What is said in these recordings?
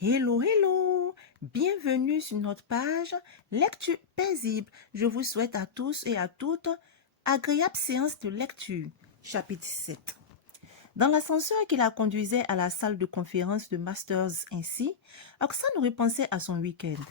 Hello, hello! Bienvenue sur notre page Lecture paisible. Je vous souhaite à tous et à toutes agréable séance de lecture. Chapitre 7. Dans l'ascenseur qui la conduisait à la salle de conférence de Masters ainsi, Oxane repensait à son week-end.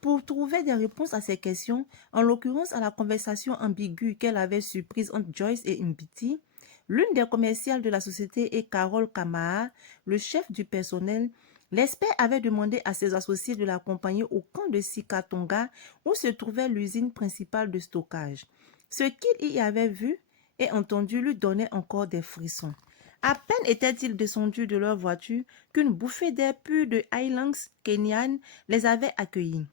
Pour trouver des réponses à ses questions, en l'occurrence à la conversation ambiguë qu'elle avait surprise entre Joyce et Mbiti, l'une des commerciales de la société et Carole Kamaha, le chef du personnel, l'expert avait demandé à ses associés de l'accompagner au camp de Sikatonga où se trouvait l'usine principale de stockage. Ce qu'il y avait vu et entendu lui donnait encore des frissons. À peine étaient-ils descendus de leur voiture qu'une bouffée d'air pur de Highlands kenyan les avait accueillis.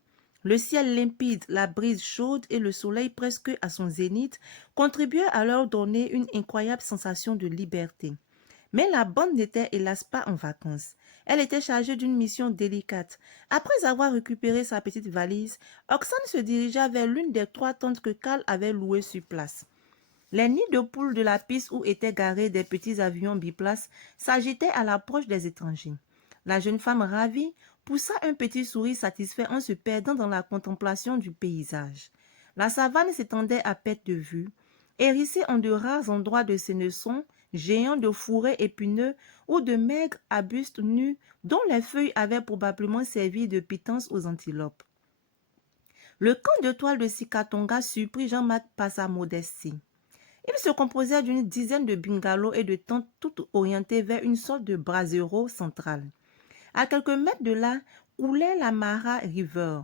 Le ciel limpide, la brise chaude et le soleil presque à son zénith contribuaient à leur donner une incroyable sensation de liberté. Mais la bande n'était hélas pas en vacances. Elle était chargée d'une mission délicate. Après avoir récupéré sa petite valise, Oxane se dirigea vers l'une des 3 tentes que Cal avait louées sur place. Les nids de poules de la piste où étaient garés des petits avions biplaces s'agitaient à l'approche des étrangers. La jeune femme ravie poussa un petit sourire satisfait en se perdant dans la contemplation du paysage. La savane s'étendait à perte de vue, hérissée en de rares endroits de sénesons, géants de fourrés épineux ou de maigres arbustes nus dont les feuilles avaient probablement servi de pitance aux antilopes. Le camp de toile de Sikatonga surprit Jean-Marc par sa modestie. Il se composait d'une dizaine de bungalows et de tentes toutes orientées vers une sorte de brasero central. À quelques mètres de là coulait la Mara River.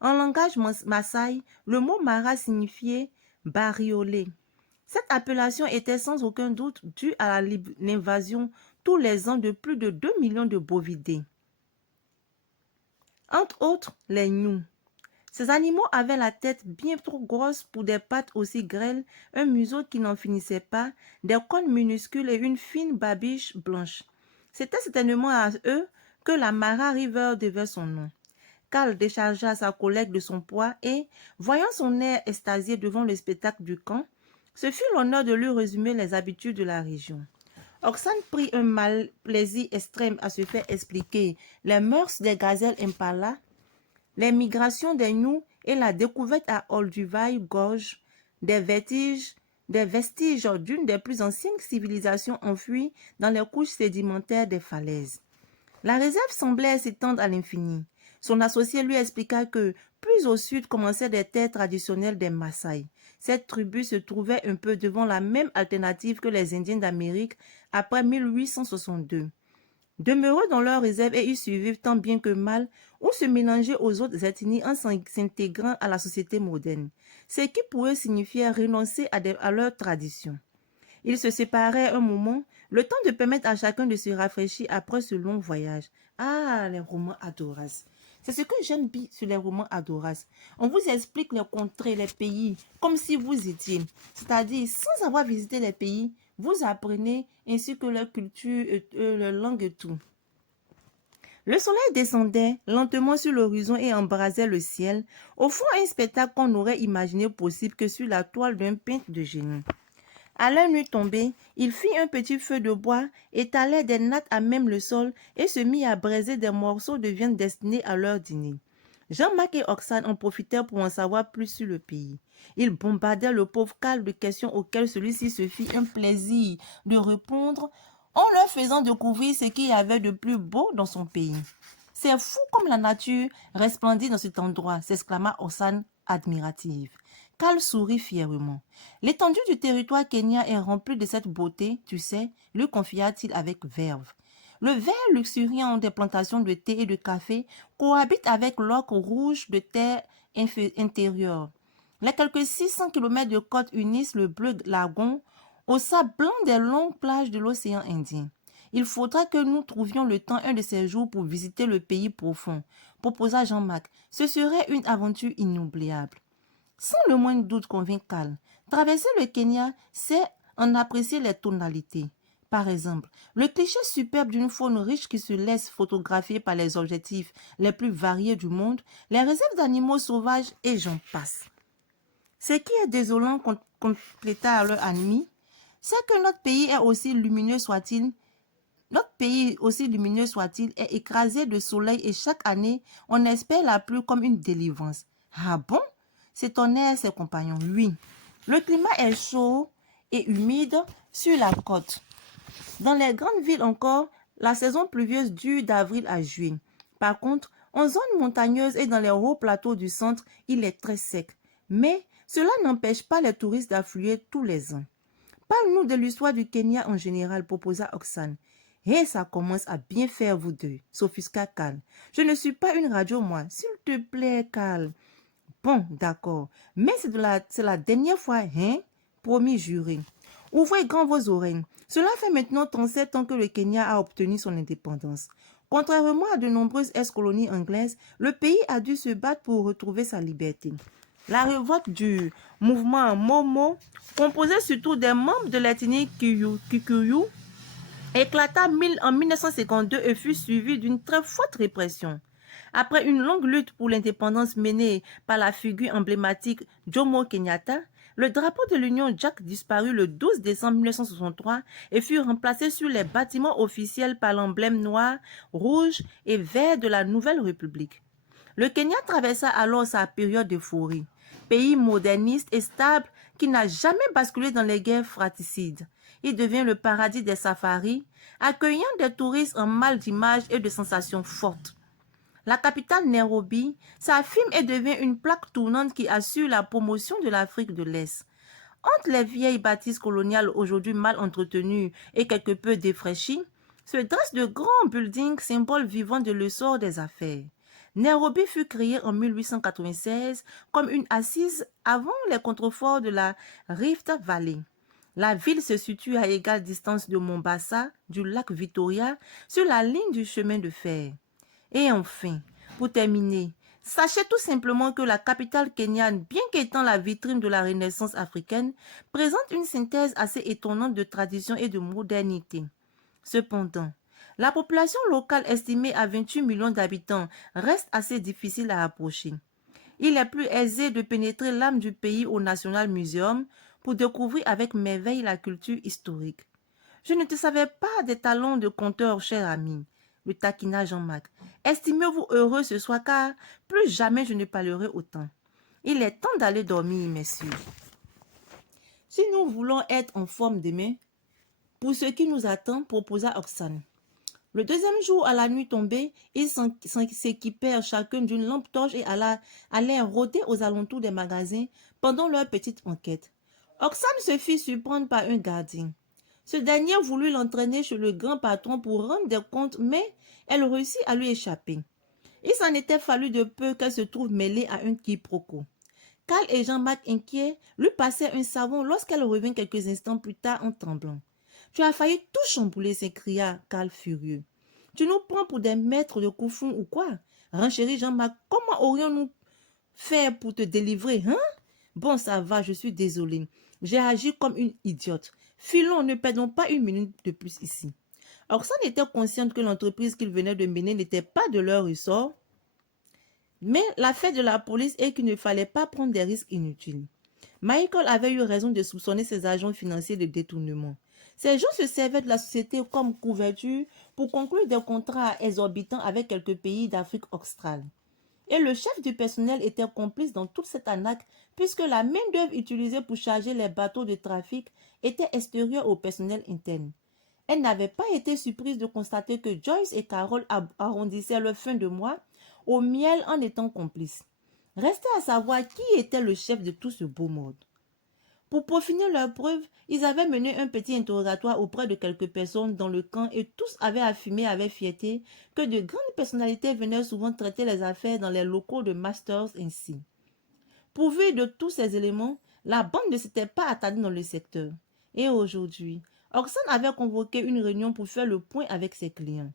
En langage maasai, le mot Mara signifiait bariolé. Cette appellation était sans aucun doute due à l'invasion tous les ans de plus de 2 millions de bovidés. Entre autres, les gnous. Ces animaux avaient la tête bien trop grosse pour des pattes aussi grêles, un museau qui n'en finissait pas, des cônes minuscules et une fine barbiche blanche. C'était certainement à eux que la Mara River devait son nom. Cal déchargea sa collègue de son poids et, voyant son air extasié devant le spectacle du camp, ce fut l'honneur de lui résumer les habitudes de la région. Oxane prit un plaisir extrême à se faire expliquer les mœurs des gazelles impala, les migrations des gnous et la découverte à Olduvai Gorge des vestiges d'une des plus anciennes civilisations enfouies dans les couches sédimentaires des falaises. La réserve semblait s'étendre à l'infini. Son associé lui expliqua que plus au sud commençaient des terres traditionnelles des Maasai. Cette tribu se trouvait un peu devant la même alternative que les Indiens d'Amérique après 1862. Demeureux dans leur réserve et y survivre tant bien que mal, ou se mélanger aux autres ethnies en s'intégrant à la société moderne, ce qui pourrait signifier renoncer à leurs traditions. Ils se séparaient un moment, le temps de permettre à chacun de se rafraîchir après ce long voyage. Ah, les romans Adoras. C'est ce que j'aime bien sur les romans Adoras. On vous explique les contrées, les pays, comme si vous étiez. C'est-à-dire, sans avoir visité les pays, vous apprenez ainsi que leur culture, leur langue et tout. Le soleil descendait lentement sur l'horizon et embrasait le ciel, au fond un spectacle qu'on n'aurait imaginé possible que sur la toile d'un peintre de génie. À la nuit tombée, il fit un petit feu de bois, étalait des nattes à même le sol et se mit à braiser des morceaux de viande destinés à leur dîner. Jean-Marc et Oxane en profitèrent pour en savoir plus sur le pays. Ils bombardèrent le pauvre Cal de questions auxquelles celui-ci se fit un plaisir de répondre en leur faisant découvrir ce qu'il y avait de plus beau dans son pays. « C'est fou comme la nature resplendit dans cet endroit », s'exclama Oxane admirative. Cal sourit fièrement. « L'étendue du territoire kenyan est remplie de cette beauté, tu sais, lui confia-t-il avec verve. Le vert luxuriant des plantations de thé et de café cohabite avec l'ocre rouge de terre intérieure. Les quelques 600 km de côte unissent le bleu lagon au sable blanc des longues plages de l'océan Indien. Il faudra que nous trouvions le temps un de ces jours pour visiter le pays profond, proposa Jean-Marc. Ce serait une aventure inoubliable. Sans le moindre doute, convint Cal. Traverser le Kenya, c'est en apprécier les tonalités. Par exemple, le cliché superbe d'une faune riche qui se laisse photographier par les objectifs les plus variés du monde, les réserves d'animaux sauvages et j'en passe. Ce qui est désolant, compléta alors Annie, c'est que notre pays est aussi lumineux soit-il, Notre pays, aussi lumineux soit-il, est écrasé de soleil et chaque année, on espère la pluie comme une délivrance. Ah bon? S'étonnèrent ses compagnons. Oui. Le climat est chaud et humide sur la côte. Dans les grandes villes encore, la saison pluvieuse dure d'avril à juillet. Par contre, en zone montagneuse et dans les hauts plateaux du centre, il est très sec. Mais cela n'empêche pas les touristes d'affluer tous les ans. Parle-nous de l'histoire du Kenya en général, proposa Oxane. Et ça commence à bien faire, vous deux, s'offusqua Cal. Je ne suis pas une radio, moi. S'il te plaît, Cal. Bon, d'accord. Mais c'est la dernière fois, hein? Promis juré. Ouvrez grand vos oreilles. Cela fait maintenant 37 ans que le Kenya a obtenu son indépendance. Contrairement à de nombreuses ex-colonies anglaises, le pays a dû se battre pour retrouver sa liberté. La révolte du mouvement Momo, composé surtout des membres de l'ethnie Kikuyu, éclata en 1952 et fut suivie d'une très forte répression. Après une longue lutte pour l'indépendance menée par la figure emblématique Jomo Kenyatta, le drapeau de l'Union Jack disparut le 12 décembre 1963 et fut remplacé sur les bâtiments officiels par l'emblème noir, rouge et vert de la Nouvelle République. Le Kenya traversa alors sa période d'euphorie, pays moderniste et stable qui n'a jamais basculé dans les guerres fratricides. Il devient le paradis des safaris, accueillant des touristes en mal d'image et de sensations fortes. La capitale Nairobi s'affirme et devient une plaque tournante qui assure la promotion de l'Afrique de l'Est. Entre les vieilles bâtisses coloniales aujourd'hui mal entretenues et quelque peu défraîchies, se dressent de grands buildings, symboles vivants de l'essor des affaires. Nairobi fut créée en 1896 comme une assise avant les contreforts de la Rift Valley. La ville se situe à égale distance de Mombasa, du lac Victoria, sur la ligne du chemin de fer. Et enfin, pour terminer, sachez tout simplement que la capitale kenyane, bien qu'étant la vitrine de la Renaissance africaine, présente une synthèse assez étonnante de tradition et de modernité. Cependant, la population locale estimée à 28 millions d'habitants reste assez difficile à approcher. Il est plus aisé de pénétrer l'âme du pays au National Museum pour découvrir avec merveille la culture historique. Je ne te savais pas des talents de conteur, cher ami, le taquina Jean-Marc. Estimez-vous heureux ce soir car plus jamais je ne parlerai autant. Il est temps d'aller dormir, messieurs. Si nous voulons être en forme demain, pour ce qui nous attend, proposa Oxane. Le deuxième jour, à la nuit tombée, ils s'équipèrent chacun d'une lampe torche et allèrent rôder aux alentours des magasins pendant leur petite enquête. Oxane se fit surprendre par un gardien. Ce dernier voulut l'entraîner chez le grand patron pour rendre des comptes, mais elle réussit à lui échapper. Il s'en était fallu de peu qu'elle se trouve mêlée à un quiproquo. Carl et Jean-Marc, inquiets, lui passèrent un savon lorsqu'elle revint quelques instants plus tard en tremblant. « Tu as failli tout chambouler, s'écria Carl furieux. Tu nous prends pour des maîtres de Koufoun ou quoi? Renchérit Jean-Marc, comment aurions-nous fait pour te délivrer, hein? Bon, ça va, je suis désolée. J'ai agi comme une idiote. Filons, ne perdons pas une minute de plus ici. Oxane était consciente que l'entreprise qu'il venait de mener n'était pas de leur ressort, mais l'affaire de la police est qu'il ne fallait pas prendre des risques inutiles. Michael avait eu raison de soupçonner ses agents financiers de détournement. Ces gens se servaient de la société comme couverture pour conclure des contrats exorbitants avec quelques pays d'Afrique australe. Et le chef du personnel était complice dans toute cette arnaque puisque la main-d'œuvre utilisée pour charger les bateaux de trafic était extérieure au personnel interne. Elle n'avait pas été surprise de constater que Joyce et Carol arrondissaient leur fin de mois au miel en étant complices. Restait à savoir qui était le chef de tout ce beau monde. Pour peaufiner leurs preuves, ils avaient mené un petit interrogatoire auprès de quelques personnes dans le camp et tous avaient affirmé avec fierté que de grandes personnalités venaient souvent traiter les affaires dans les locaux de Masters ainsi. Pourvu de tous ces éléments, la bande ne s'était pas attardée dans le secteur. Et aujourd'hui, Oxane avait convoqué une réunion pour faire le point avec ses clients.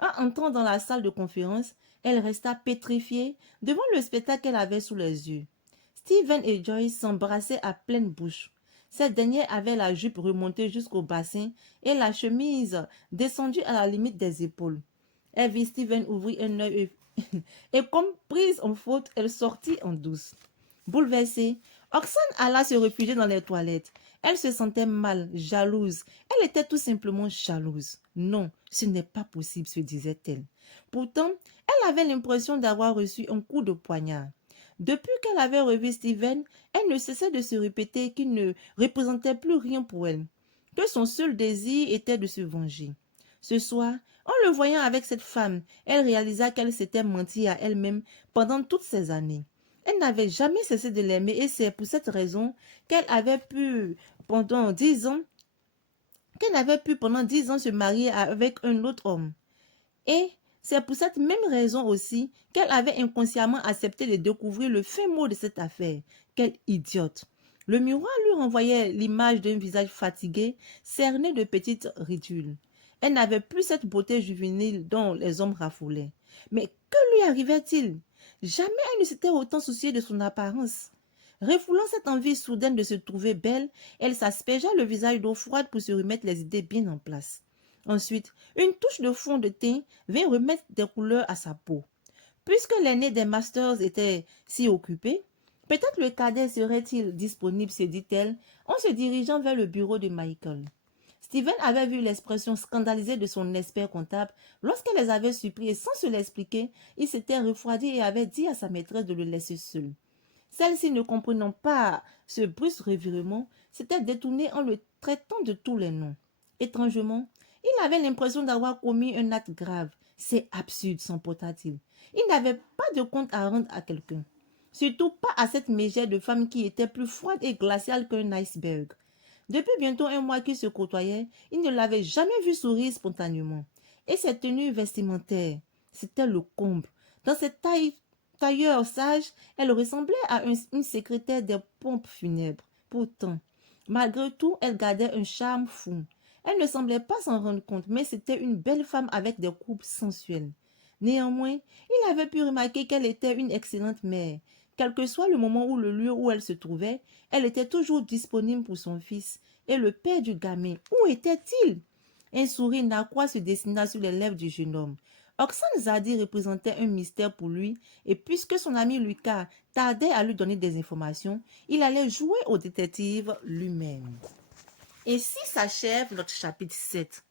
En entrant dans la salle de conférence, elle resta pétrifiée devant le spectacle qu'elle avait sous les yeux. Stephen et Joyce s'embrassaient à pleine bouche. Cette dernière avait la jupe remontée jusqu'au bassin et la chemise descendue à la limite des épaules. Elle vit Stephen ouvrir un œil et comme prise en faute, elle sortit en douce. Bouleversée, Oxane alla se réfugier dans les toilettes. Elle se sentait mal, jalouse. Elle était tout simplement jalouse. Non, Ce n'est pas possible, se disait-elle. Pourtant, elle avait l'impression d'avoir reçu un coup de poignard. Depuis qu'elle avait revu Steven, elle ne cessait de se répéter qu'il ne représentait plus rien pour elle, que son seul désir était de se venger. Ce soir, en le voyant avec cette femme, elle réalisa qu'elle s'était menti à elle-même pendant toutes ces années. Elle n'avait jamais cessé de l'aimer et c'est pour cette raison qu'elle avait pu, pendant 10 ans, se marier avec un autre homme. Et c'est pour cette même raison aussi qu'elle avait inconsciemment accepté de découvrir le fin mot de cette affaire. Quelle idiote! Le miroir lui renvoyait l'image d'un visage fatigué, cerné de petites ridules. Elle n'avait plus cette beauté juvénile dont les hommes raffolaient. Mais que lui arrivait-il? Jamais elle ne s'était autant souciée de son apparence. Refoulant cette envie soudaine de se trouver belle, elle s'aspergea le visage d'eau froide pour se remettre les idées bien en place. Ensuite, une touche de fond de teint vint remettre des couleurs à sa peau. Puisque l'aîné des Masters était si occupé, peut-être le cadet serait-il disponible, se dit-elle, en se dirigeant vers le bureau de Michael. Steven avait vu l'expression scandalisée de son expert comptable lorsqu'elle les avait surpris et sans se l'expliquer, il s'était refroidi et avait dit à sa maîtresse de le laisser seul. Celle-ci, ne comprenant pas ce brusque revirement, s'était détournée en le traitant de tous les noms. Étrangement, il avait l'impression d'avoir commis un acte grave. C'est absurde, s'emporta-t-il. Il n'avait pas de compte à rendre à quelqu'un. Surtout pas à cette mégère de femme qui était plus froide et glaciale qu'un iceberg. Depuis bientôt un mois qu'ils se côtoyaient, il ne l'avait jamais vue sourire spontanément. Et ses tenues vestimentaires, c'était le comble. Dans cette tailleur sage, elle ressemblait à une secrétaire des pompes funèbres. Pourtant, malgré tout, elle gardait un charme fou. Elle ne semblait pas s'en rendre compte, mais c'était une belle femme avec des coupes sensuelles. Néanmoins, il avait pu remarquer qu'elle était une excellente mère. Quel que soit le moment ou le lieu où elle se trouvait, elle était toujours disponible pour son fils. Et le père du gamin, où était-il? Un sourire narquois se dessina sur les lèvres du jeune homme. Oxane Zadi représentait un mystère pour lui, et puisque son ami Lucas tardait à lui donner des informations, il allait jouer au détective lui-même. Ainsi s'achève notre chapitre 7.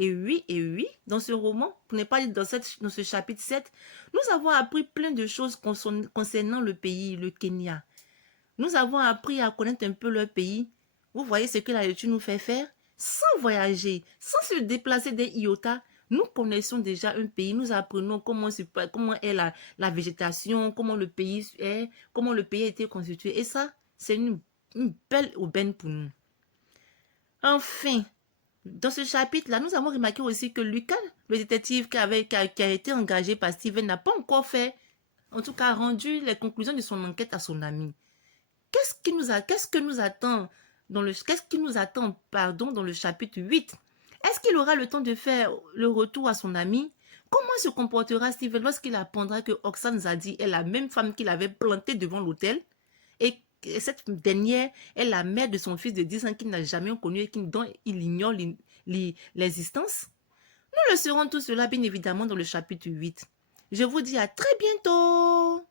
Et oui, dans ce roman, pour ne pas dire dans ce chapitre 7, nous avons appris plein de choses concernant le pays, le Kenya. Nous avons appris à connaître un peu leur pays. Vous voyez ce que la lecture nous fait faire? Sans voyager, sans se déplacer des iota, nous connaissons déjà un pays. Nous apprenons comment est la végétation, comment le pays est, comment le pays a été constitué. Et ça, c'est une belle aubaine pour nous. Enfin, dans ce chapitre-là, nous avons remarqué aussi que Lucas, le détective qui a été engagé par Steven, n'a pas encore fait, en tout cas rendu les conclusions de son enquête à son ami. Qu'est-ce qui nous attend dans le chapitre 8? Est-ce qu'il aura le temps de faire le retour à son ami? Comment se comportera Steven lorsqu'il apprendra que Oxane Zadi est la même femme qu'il avait plantée devant l'hôtel et cette dernière est la mère de son fils de 10 ans qu'il n'a jamais connu et dont il ignore l'existence? Nous le saurons tout cela bien évidemment dans le chapitre 8. Je vous dis à très bientôt.